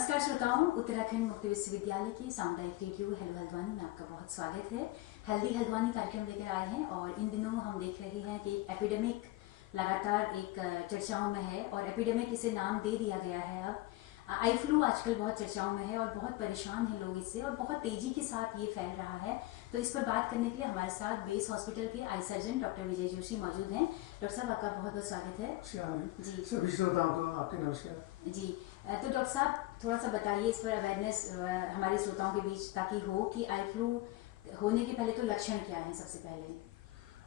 नमस्कार श्रोताओं, उत्तराखंड मुक्त विश्वविद्यालय के सामुदायिक रेडियो हेलो हल्द्वानी में आपका बहुत स्वागत है। हेल्दी हल्द्वानी कार्यक्रम लेकर आए हैं और इन दिनों हम देख रहे हैं कि एपिडेमिक लगातार एक चर्चाओं में है और एपिडेमिक इसे नाम दे दिया गया है। अब आई फ्लू आजकल बहुत चर्चाओं में है और बहुत परेशान हैं लोग इससे और बहुत तेजी के साथ ये फैल रहा है। तो इस पर बात करने के लिए हमारे साथ बेस हॉस्पिटल के आई सर्जन डॉक्टर विजय जोशी मौजूद हैं। डॉक्टर साहब, आपका बहुत बहुत स्वागत है। जी, सभी श्रोताओं को आपके नमस्कार। जी, तो डॉक्टर साहब थोड़ा सा बताइए इस पर अवेयरनेस हमारे श्रोताओं के बीच ताकि हो कि आई फ्लू होने के पहले तो लक्षण क्या है। सबसे पहले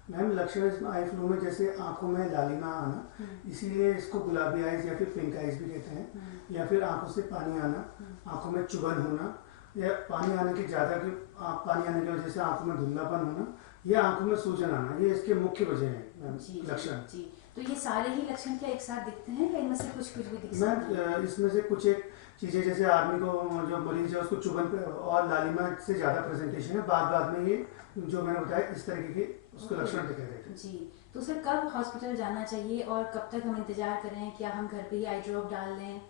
मैम, लक्षण आई फ्लू में जैसे आंखों में लालिमा आना, इसीलिए इसको गुलाबी आइज या फिर पिंक आइज भी कहते हैं, या फिर आंखों से पानी आना, आंखों में चुभन होना या पानी आने की पानी आने की वजह से आंखों में धुंधलापन होना या आंखों में सूजन आना, ये इसके मुख्य वजह है लक्षण। जी, तो ये सारे ही लक्षण क्या एक साथ दिखते हैं या इनमें से कुछ भी दिखते हैं? मैम, इसमें से कुछ एक चीजें, जैसे आदमी को जो मरीज है उसको चुभन और लालिमा से ज्यादा प्रेजेंटेशन है, बाद में ये जो मैंने बताया इस तरीके के उसको लक्षण दिखाई देते हैं। जी, तो सर कब हॉस्पिटल जाना चाहिए और कब तक हम इंतजार करें? क्या हम घर पे ही आई ड्रॉप डाल लें,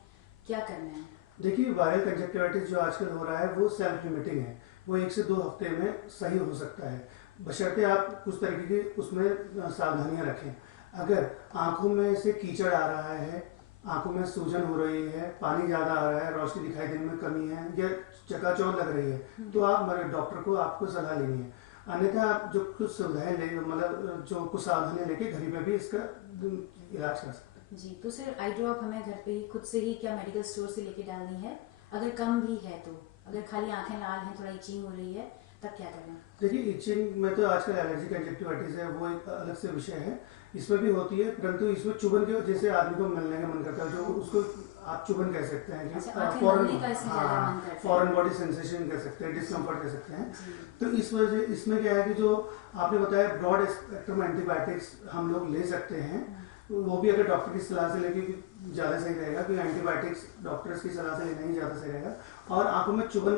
क्या करना है? देखिए, वायरल कंजक्टिवाइटिस जो आजकल हो रहा है वो सेल्फ लिमिटिंग है, वो 1 से 2 हफ्ते में सही हो सकता है, बशर्ते आप कुछ तरीके की उसमें सावधानियां रखें। अगर आंखों में से कीचड़ आ रहा है, आंखों में सूजन हो रही है, पानी ज्यादा आ रहा है, रोशनी दिखाई देने में कमी है या चकाचौंध लग रही है, तो आप डॉक्टर को आपको सलाह लेनी है। अन्यथा आप जो कुछ सुविधाएं ले, मतलब जो कुछ सावधानियां लेके घर पे भी इसका इलाज कर सकते हैं। जी, तो सर आई ड्रॉप हमें घर पे ही खुद से ही क्या मेडिकल स्टोर से लेके डालनी है? अगर कम भी है तो, अगर खाली आंखें लाल हैं, थोड़ा इचिंग हो रही है, तब क्या करें? देखिए, इचिंग में तो आजकल एलर्जी कंजक्टिवाइटिस है, वो एक अलग से विषय है, इसमें भी होती है, परंतु इसमें चुभन के वजह से आदमी को मिलने का मन करता है, जो उसको आप चुभन कह सकते हैं, फॉरेन बॉडी सेंसेशन कह सकते हैं, डिस्कम्फर्ट कह सकते हैं। तो इस वजह इसमें क्या है कि जो आपने बताया ब्रॉड स्पेक्ट्रम एंटीबायोटिक्स हम लोग ले सकते हैं, वो भी अगर डॉक्टर की सलाह से लेके ज़्यादा सही रहेगा, क्योंकि एंटीबायोटिक्स डॉक्टर्स की सलाह से लेना ही ज़्यादा सही रहेगा। और आंखों में चुभन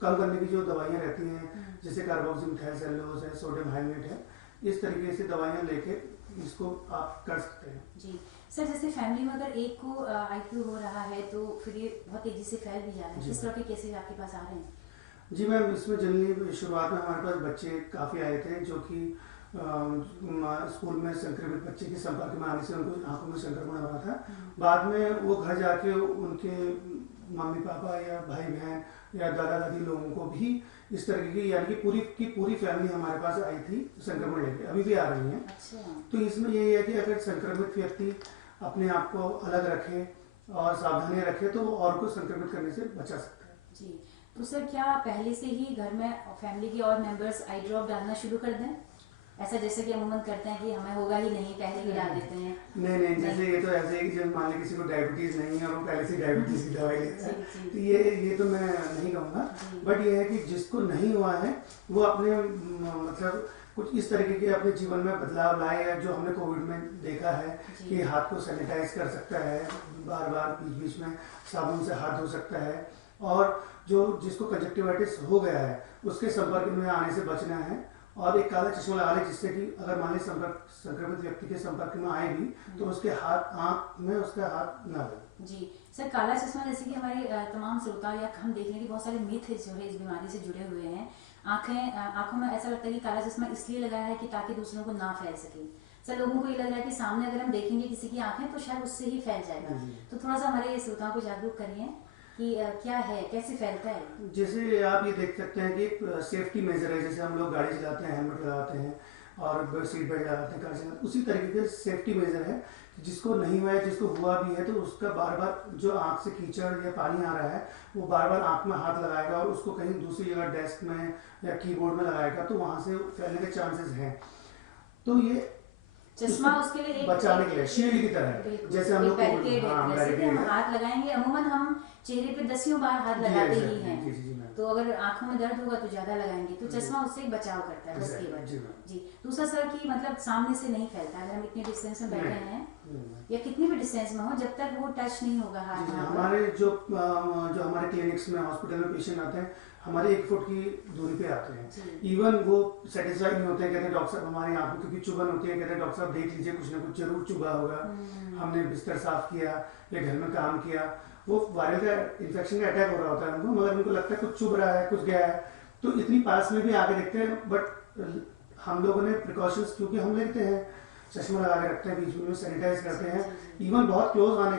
कम करने की जो दवाइयाँ रहती हैं, जैसे कार्बोक्सिमेथाइल सेलुलोज है, सोडियम हाइमेट है, इस तरीके से दवाइयाँ लेके इसको आप कर सकते हैं। जी सर, जैसे फैमिली में अगर एक को आई फ्लू हो रहा है तो फिर ये बहुत तेजी से फैल भी जा रहा है, किस तरह के केसेज आपके पास आ रहे हैं? जी मैम, इसमें जनरली शुरुआत में हमारे पास बच्चे काफ़ी आए थे जो कि स्कूल में संक्रमित बच्चे के संपर्क में आने से उनको आंखों में संक्रमण हो रहा था। बाद में वो घर जाके उनके मम्मी पापा या भाई बहन या दादा दादी लोगों को भी इस तरीके की, यानी कि पूरी फैमिली हमारे पास आई थी संक्रमण लेके, अभी भी आ रही है। अच्छा। तो इसमें यही है कि अगर संक्रमित व्यक्ति अपने आप को अलग रखे और सावधानियां रखे तो वो और को संक्रमित करने से बचा सकता है। जी, तो सर क्या पहले से ही घर में फैमिली के और मेंबर्स आई ड्रॉप डालना शुरू कर दें, ऐसा जैसे कि अमूमन करते हैं कि हमें होगा ही नहीं, पहले ही डाल देते हैं? नहीं, जैसे ये तो ऐसे है कि जब मान ली किसी को डायबिटीज नहीं है और वो पहले से डायबिटीज की दवाई लेता है, तो ये तो मैं नहीं कहूँगा, बट ये है कि जिसको नहीं हुआ है वो अपने मतलब कुछ इस तरीके के अपने जीवन में बदलाव लाए हैं, जो हमने कोविड में देखा है कि हाथ को सैनिटाइज कर सकता है, बार बीच में साबुन से हाथ धो सकता है, और जो जिसको कंजक्टिवाइटिस हो गया है उसके संपर्क में आने से बचना है, और एक काला चश्मा लगा ले, जिससे कि अगर मान ली संक्रमित व्यक्ति के संपर्क में आए भी तो उसके आंख में उसका हाथ ना लगे। जी सर, काला चश्मा जैसे कि हमारे तमाम श्रोता या हम देख रहे हैं कि बहुत सारे मिथ जो है इस बीमारी से जुड़े हुए हैं। आंखों में ऐसा लगता है कि काला चश्मा इसलिए लगाया है कि ताकि दूसरों को ना फैल सके। सर, लोगों को ये लग रहा है कि सामने अगर हम देखेंगे किसी की आंखें तो शायद उससे ही फैल जाएगा, तो थोड़ा सा हमारे श्रोताओं को जागरूक करिए कि क्या है, कैसे फैलता है। जैसे आप ये देख सकते हैं कि एक सेफ्टी मेजर है, जैसे हम लोग गाड़ी चलाते हैं हेलमेट लगाते हैं और सीट बेल्ट लगाते हैं कार चलाते हैं, उसी तरीके के सेफ्टी मेजर है। जिसको नहीं हुआ है, जिसको हुआ भी है, तो उसका बार जो आंख से कीचड़ या पानी आ रहा है वो बार आंख में हाथ लगाएगा और उसको कहीं दूसरी जगह डेस्क में या कीबोर्ड में लगाएगा, तो वहां से फैलने के चांसेस हैं। तो ये चश्मा उसके लिए बचाने के लिए शील्ड की तरह है, जैसे हम लोग हम हाथ लगाएंगे, अमूमन हम चेहरे पे 10 बार हाथ लगाते ही हैं, तो अगर आंखों में दर्द होगा तो ज्यादा लगाएंगे, तो चश्मा उससे बचाव करता है बस केवल। जी, दूसरा सर की मतलब सामने से नहीं फैलता, अगर हम इतने डिस्टेंस में बैठे हैं या कितनी भी डिस्टेंस में हो, जब तक वो टच नहीं होगा हाथ में। हमारे जो हमारे क्लिनिक्स में हॉस्पिटल में पेशेंट आते हैं, हमारे 1 फुट की दूरी पे आते हैं, इवन वो सेटिस्फाइड नहीं होते हैं, कहते हैं डॉक्टर साहब हमारे यहाँ पे क्योंकि चुभन होती है, कहते हैं डॉक्टर साहब देख लीजिए कुछ ना कुछ जरूर चुभा होगा, हमने बिस्तर साफ किया या घर में काम किया, वो वायरल का इन्फेक्शन का अटैक हो रहा होता है उनको, मगर उनको लगता है कुछ चुभ रहा है, कुछ गया है, तो इतनी पास में भी आके देखते हैं। बट हम लोगों ने प्रिकॉशंस क्योंकि हम लेते हैं, चश्मा लगा के रखते हैं, बीच में सैनिटाइज करते हैं। इवन बहुत क्लोज आने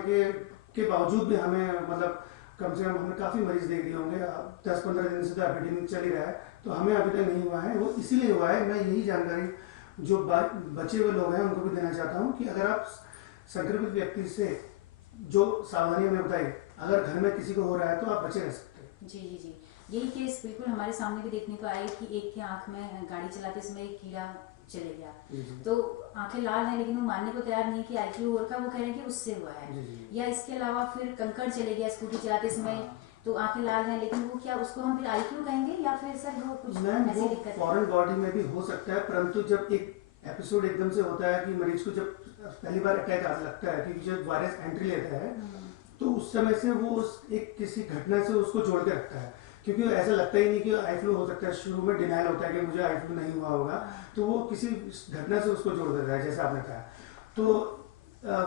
के बावजूद भी हमें मतलब कम से कम हमने काफ़ी मरीज देख दिए होंगे, 10-15 दिन से तो एपिडेमिक चल ही रहा है, तो हमें अभी तक नहीं हुआ है। वो इसीलिए हुआ है, मैं यही जानकारी जो बचे हुए लोग हैं उनको भी देना चाहता हूँ कि अगर आप संक्रमित व्यक्ति से जो सावधानी हमने बताई, अगर घर में किसी को हो रहा है तो आप बचे रह सकते हैं। जी जी जी, यही केस बिल्कुल हमारे सामने भी देखने को आया कि एक की आंख में गाड़ी चलाते समय एक कीड़ा चले गया, तो आंखें लाल हैं लेकिन वो मानने को तैयार नहीं कि आईक्यू और का, वो कह रहे हैं कि उससे हुआ है। या इसके अलावा फिर कंकड़ चले गया स्कूटी चलाते समय, तो आंखें लाल हैं, लेकिन वो क्या उसको हम फिर आईक्यू कहेंगे या फिर सर वो कुछ ऐसी दिक्कत? फॉरेन बॉडी में भी हो सकता है, परंतु जब एक एपिसोड एकदम से होता है कि मरीज को जब पहली बार अटैक आ लगता है, क्योंकि जब वायरस एंट्री लेता है तो उस समय से वो उस एक किसी घटना से उसको जोड़ के रखता है, क्योंकि ऐसा लगता ही नहीं कि आई फ्लू हो सकता है। शुरू में डिनाइल होता है कि मुझे आई फ्लू नहीं हुआ होगा, तो वो किसी घटना से उसको जोड़ देता है, जैसा आपने कहा। तो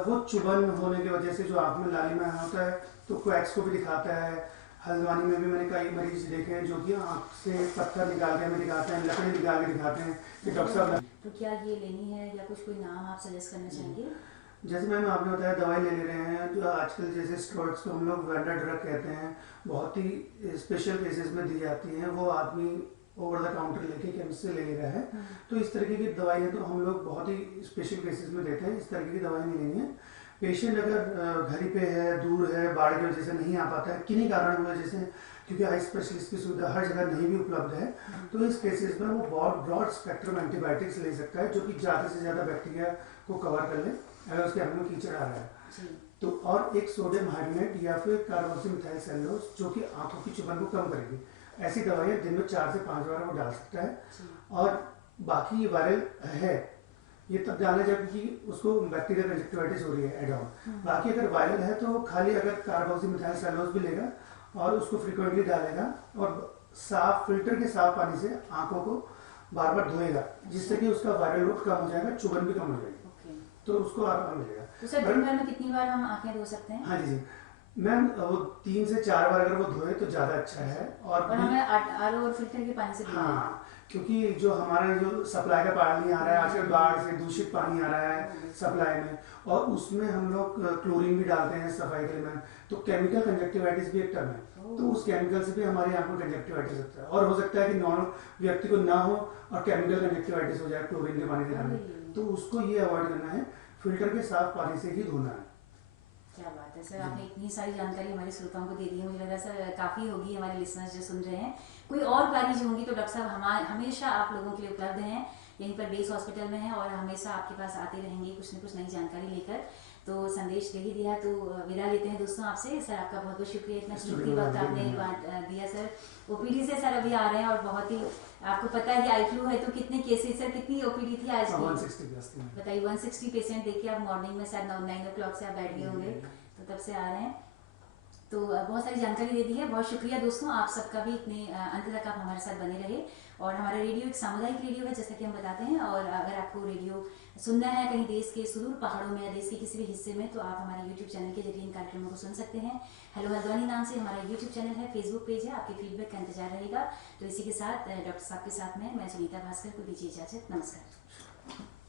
वो चुभन होने की वजह से जो आंख में लालिमा होता है तो क्वैक्स को भी दिखाता है। हल्द्वानी में भी मैंने कई मरीज देखे हैं जो कि आंख से पत्थर निकाल के हमें दिखाते हैं, लकड़ी निकाल के दिखाते हैं कि डॉक्टर साहब। तो क्या ये लेनी है या कुछ कोई नाम आप सजेस्ट करना चाहेंगे? जैसे मैम आपने बताया दवाई ले रहे हैं, जो आजकल जैसे स्टेरॉइड्स को हम लोग वेंडर ड्रग कहते हैं, बहुत ही स्पेशल केसेस में दी जाती हैं, वो आदमी ओवर द काउंटर लेके केमिस्ट से ले रहा है, तो इस तरीके की दवाइयाँ तो हम लोग बहुत ही स्पेशल केसेस में देते हैं। इस तरीके की दवाई नहीं लेनी है। पेशेंट अगर घर पे है, दूर है, बाढ़ की वजह से नहीं आ पाता है, किन्हीं कारण की वजह से, क्योंकि आई स्पेशलिस्ट की सुविधा हर जगह नहीं भी उपलब्ध है, तो इस केसेस में वो बहुत ब्रॉड स्पेक्ट्रम एंटीबायोटिक्स ले सकता है, जो कि ज़्यादा से ज़्यादा बैक्टीरिया को कवर कर ले अगर उसके हाथ में कीचड़ आ रहा है तो। और एक सोडियम हाइड्रोनेट या फिर कार्बोक्सिमिथाइल सेलुलोज जो कि आंखों की चुभन को कम करेगी, ऐसी दवाइयाँ दिन में 4 से 5 बार वो डाल सकता है। और बाकी ये वायरल है, ये तब डालना जबकि उसको बैक्टीरियल कंजक्टिवाइटिस हो रही है एड ऑन। बाकी अगर वायरल है तो खाली अगर कार्बोक्सिमिथाइल सेलुलोज भी लेगा और उसको फ्रिक्वेंटली डालेगा और साफ फिल्टर के साफ पानी से आंखों को बार बार धोएगा, जिससे कि उसका वायरल लोड कम हो जाएगा, चुभन भी कम हो जाएगी, तो उसको आराम मिलेगा। तो सर दिन भर में कितनी बार हम आंखें धो सकते हैं? हाँ जी मैम, वो 3 से 4 बार अगर वो धोए तो ज़्यादा अच्छा है। और हमें आरओ और फिल्टर के पानी से हाँ, क्योंकि जो हमारा जो सप्लाई का पानी आ रहा है आजकल, बाढ़ से दूषित पानी आ रहा है सप्लाई में, और उसमें हम लोग क्लोरीन भी डालते हैं सफाई के लिए, तो केमिकल कंजक्टिवाइटिस भी एक टर्म है, तो उस केमिकल से भी हमारी आंख में कंजक्टिवाइटिस होता है। और हो सकता है कि नॉर्मल व्यक्ति को ना हो और केमिकल कंजक्टिवाइटिस हो जाए क्लोरीन के पानी से डालने, तो उसको ये अवॉइड करना है, फिल्टर के साफ पानी से ही धोना है। क्या बात है सर, आपने इतनी सारी जानकारी हमारे श्रोताओं को दे दी है। मुझे लग रहा है सर काफ़ी होगी हमारे लिसनर्स जो सुन रहे हैं। कोई और क्वारीज होंगी तो डॉक्टर साहब हमेशा आप लोगों के लिए उपलब्ध हैं, यहीं पर बेस हॉस्पिटल में है और हमेशा आपके पास आते रहेंगे कुछ न कुछ नई जानकारी लेकर। तो संदेश दे ही दिया, तो विदा लेते हैं दोस्तों आपसे। सर आपका बहुत बहुत शुक्रिया, इतना कीमती वक्त आपने दिया सर। ओपीडी से सर अभी आ रहे हैं और बहुत ही आपको पता है कि आई फ्लू है तो कितने केसेस सर, कितनी ओपीडी थी आज की? 160 बताइए, 160 पेशेंट देखिए आप मॉर्निंग में शायद 9 o'clock से आप बैठ गए होंगे, तो तब से आ रहे हैं, तो बहुत सारी जानकारी दे दी है। बहुत शुक्रिया दोस्तों, आप सबका भी इतने अंत तक आप हमारे साथ बने रहे। और हमारा रेडियो एक सामुदायिक रेडियो है जैसा कि हम बताते हैं, और अगर आपको रेडियो सुनना है कहीं देश के सुदूर पहाड़ों में या देश के किसी भी हिस्से में, तो आप हमारे यूट्यूब चैनल के जरिए इन कार्यक्रमों को सुन सकते हैं। हेलो हल्द्वानी नाम से हमारा यूट्यूब चैनल है, फेसबुक पेज है, आपके फीडबैक का इंतजार रहेगा। तो इसी के साथ डॉक्टर साहब के साथ मैं सुनीता भास्कर को दीजिए इजाजत, नमस्कार।